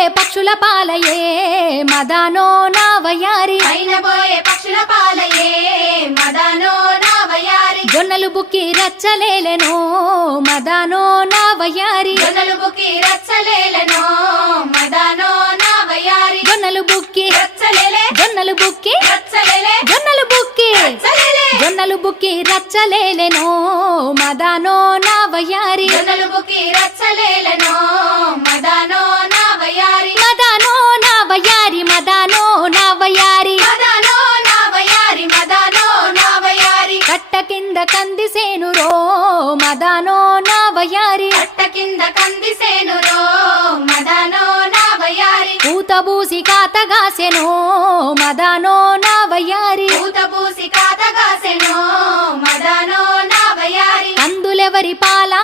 పోయే పక్షుల పాలయే మదానో నా వయారి పైన పోయే పక్షుల పాలయే మదానో నా వయారి జొన్నలు బుక్కి రచ్చలేలెనో మదానో నా వయారి జొన్నలు బుక్కి రచ్చలేలెనో మదానో నా వయారి జొన్నలు బుక్కి రచ్చలేలే జొన్నలు బుక్కి రచ్చలేలే జొన్నలు బుక్కి రచ్చలేలే జొన్నలు బుక్కి రచ్చలేలెనో మదానో నా వయారి జొన్నలు బుక్కి రచ్చలేలెనో మదానో నా వయారి మదానో నా వయారి మదానో నా వయారి మదానో నా వయారి మదానో నా వయారి కట్ట కింద కందిసేనురో మదానో నా వయారి కట్ట కింద కందిసేనురో మదానో నా వయారి పూతబూసి కాతగాసెనో మదానో నా వయారి పూత పూసి కాతగాసెనో మదానో నా వయారి కందులెవరి